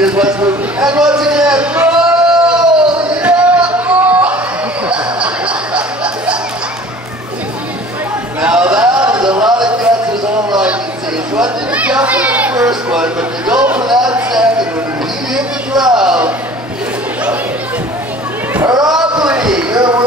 just wants to move. And once again, roll! Yeah! Oh! Now that is a lot of guts is all I can see. It's one thing to jump for the first one, but to go for that second one, when he hit the ground, Robley, you're